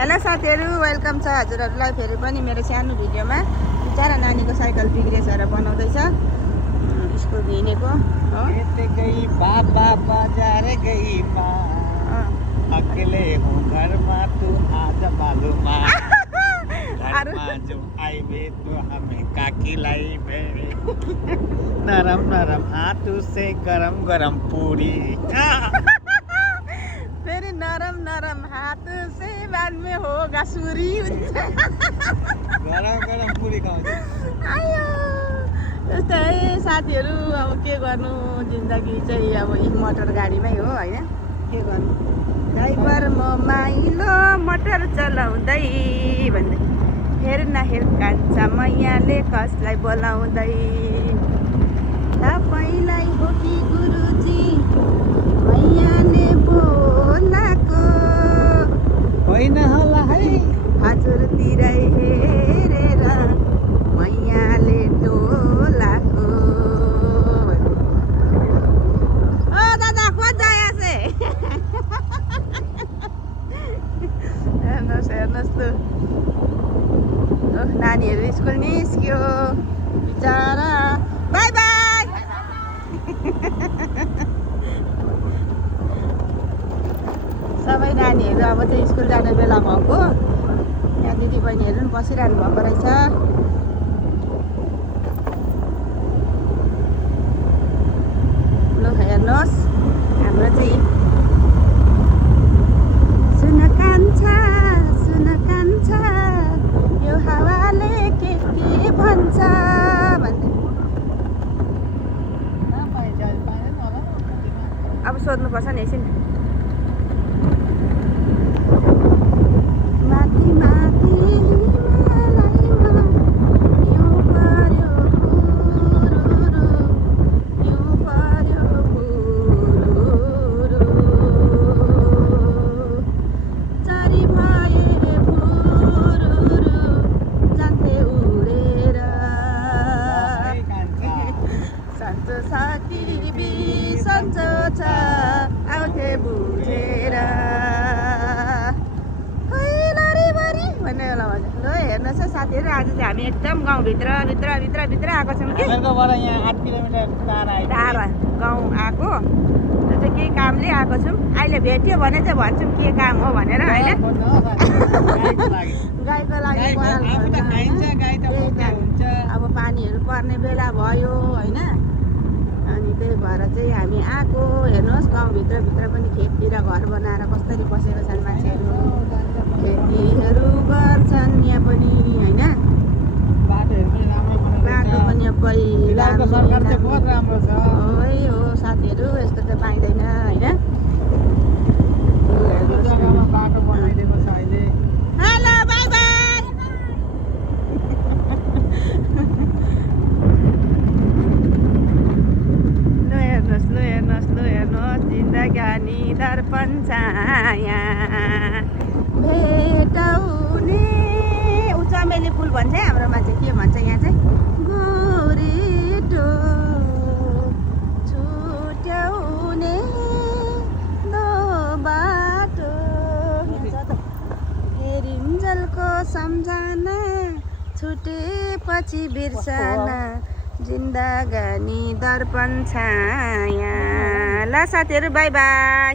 Hello साथीहरू, welcome छ हजुरहरूलाई फेरि पनि मेरो सानो भिडियोमा। बिचारा नानीको साइकल बिग्रेछ र बनाउँदैछ, स्कुल हिँडेको हो। गई बाबा बाजार गई माँ, अकेले हूँ घर में तू आज मालूमा, घर में जो आई वे तो हमें काकी लाई वे, नरम नरम हाथों से गरम गरम पूरी, फेरि नरम नरम हाथ से बाद में होगा सुरी। गरम गरम पूरी खाउँछु। आयो त्यस्तै साथीहरू, अब के गर्नु, जिन्दगी चाहिँ अब यी मोटर गाडीमै हो हैन, के गर्नु। ड्राइभर म माइलो मोटर चलाउँदै भन्दै, हेर न हेर कान्छा मैयाले कसलाई बोलाउँदै, तपाईलाई हो कि गुरुजी मैयाले बोलाको, होइन होला है हजुरतिरै हेरेर मैयाले डोलाको। ओ दादा खोज जायासे। हेर्नुहोस् त, नानीहरू स्कुल निस्क्यो बिचारा। By by. सबै नानीहरू अब चाहिँ स्कुल जाने बेला भएको। यहाँ दिदीबहिनीहरू पनि बसिरहनु भएको रहेछ। ल हेर्नुहोस्, हाम्रो चाहिँ सुन कान्छा यो हावाले के भन्छ भन्दै। अब सोध्नुपर्छ नि एकछिन। माथि माथि हिमालयमा हिउँ पर्यो फुरुरु, हिउँ पर्यो फुरुरु, चरी भए फुरुरु जान्थे उडेर, सन्चो छ कि बिसन्चो छ आउँथे बुझेर भन्ने बेला भन्छ। ल हेर्नुहोस् है साथीहरू, आज चाहिँ हामी एकदम गाउँभित्र भित्र आएको छौँ कि। हामीहरूकोबाट यहाँ 8 किलोमिटर टाढा गाउँ आएको, त्यो चाहिँ केही कामले आएको छौँ। अहिले भेट्यो भने चाहिँ भन्छौँ के काम हो भनेर होइन। गाईको लागि अब पानीहरू पर्ने बेला भयो होइन, अनि त्यही भएर चाहिँ हामी आएको। हेर्नुहोस् गाउँभित्र पनि खेततिर घर बनाएर कसरी बसेको छन् मान्छेहरू, खेतीहरू गर्छन् यहाँ पनि होइन। बाटो पनि पहिला सरकार चाहिँ बहुत राम्रो छ। हो साथीहरू, यस्तो त पाइँदैन होइन। जग्गामा बाटो बनाइदिएको छ अहिले। Hello by by. ल हेर्नुहोस् जिन्दगानी दर्पण छाया भेटाउने। चमेली फुल भन्छ है हाम्रोमा चाहिँ, के भन्छ यहाँ चाहिँ गोरेटो छुट्याउने दो बाटो। हेरिन्जलको सम्झना छुटेपछि बिर्सना, जिन्दगानी दर्पण छाया। ल साथीहरू, बाई बाई।